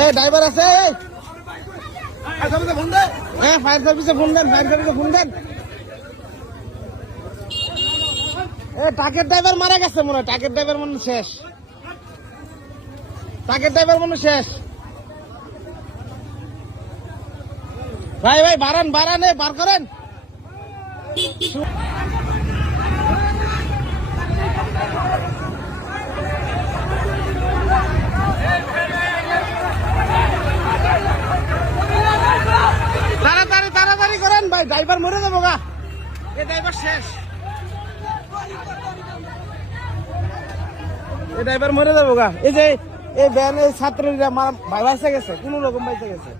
এই ড্রাইভার আছে ফায়ার সার্ভিসে ফোন দেন ট্রাকের ড্রাইভার মারা গেছে মনে হয় ট্রাকের ড্রাইভার মনে শেষ ভাই বাড়ান বার করেন তাড়াতাড়ি করেন ভাই ড্রাইভার মরে যাবো গা এই ড্রাইভার শেষ এই ড্রাইভার মরে যাবো গা এই যে এই ভ্যান এই ছাত্রীরা ভাই বাইসে গেছে কোন রকম বাইসে গেছে